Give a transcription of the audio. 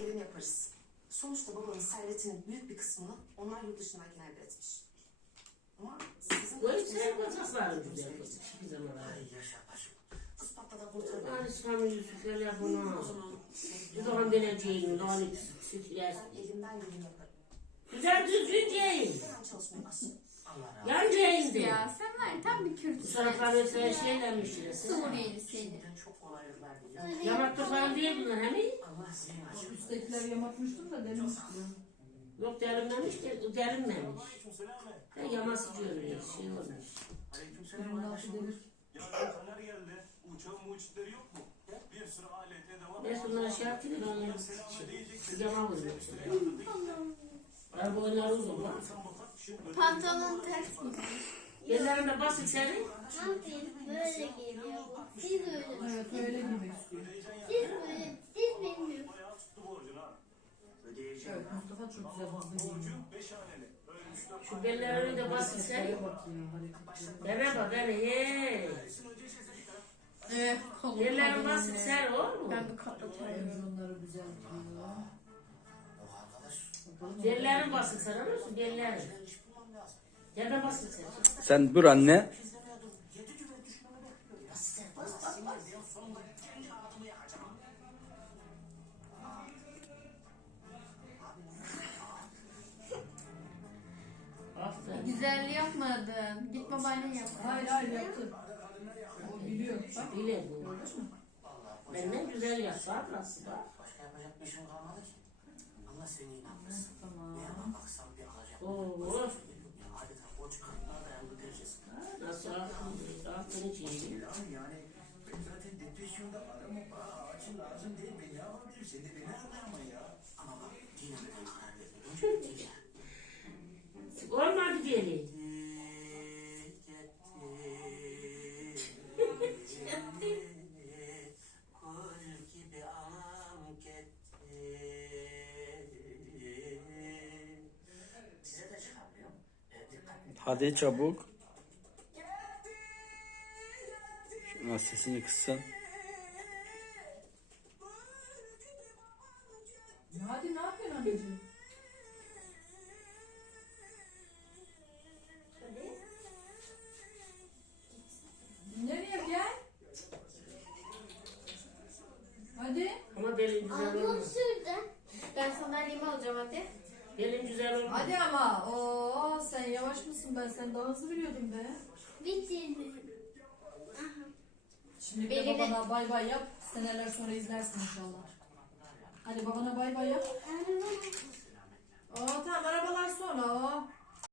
geleni yaparız. Sonuçta babanın servetinin büyük bir kısmını onlar yurt dışındayken elde etmiş. Ama sizin... Bu güzel kız. Hiçbir zaman Ay yaşa paşam. Fıspatta da kurtarır. Yani İslam'ın Yusuf'la lafını. O zaman Bir zaman deneyeceğim. Lanet sütler. ben elimden geleni yaparım. Güzel düzgün diyeyim. Hemen çalışmaya başlayın. Allah razı olsun. Yan de. Ya sen var tam bir Bu Kürt. taraflar mesela şeylenmiştir. Suriyeli seni. Çok kolaylıklar Yamak toprağın değil bunlar hem açın. Üsttekiler yamatmıştım da istiyorum. Yok derinmemiş de derinmemiş. Ha, yaması diyor ya şey olmuş. Aleykümselam altı demir. Ya uçaklar geldi. Uçağın mucitleri yok mu? Bir sürü alet edevat. Ben şunlara şey yaptım da onu Selamı diyeceksin. yama vuruyor. Araba oynar uzun lan. Pantolon ters mi? Yerlerinde basık senin. Ne yapayım? Böyle geliyor bu. Siz öyle. Evet öyle istiyorum. Siz çok güzel üç dört Şu bellerini de ya hareketlere. Bebe bak bebe hey. Evet. kolum Yerlerin kalın basık yine. sen olur mu? Ben bir kapatıyorum. Televizyonları güzel giyiyor. O arkadaş. Bakalım. Yerlerin basık sen olur musun? Yerlerin. Ben iş bulmam lazım. Yerden basık sen. Sen dur anne. Güzelliği yapmadın. Git babaanne yap. Hayır hayır yaptı. O biliyor. Bak. Bile bu. Vallahi bu Benden güzel yaptı ablası bak. Başka yapacak bir işim kalmadı ki. Allah seni inandırsın. Tamam. Ne yana baksam bir alacak. Ya adeta o çıkartmaya dayandı derecesin. Nasıl çiğniyor. Ya yani ben zaten depresyonda adamım. Bana acil lazım değil. Ben yapabilirim? Sen de beni anlayama ya. Ama bak Hadi çabuk. Şuna sesini kıssın. Hadi ne yapıyorsun anneciğim? Nereye gel? Hadi. Ama benim güzel Ablam olmaz. şurada. Ben sandalyemi alacağım hadi. Benim güzel olmaz. Hadi ama. Oo sen yavaş mısın ben sen daha hızlı biliyordum be. Bitirdim. Şimdi de Belini- babana bay bay yap. Seneler sonra izlersin inşallah. Hadi babana bay bay yap.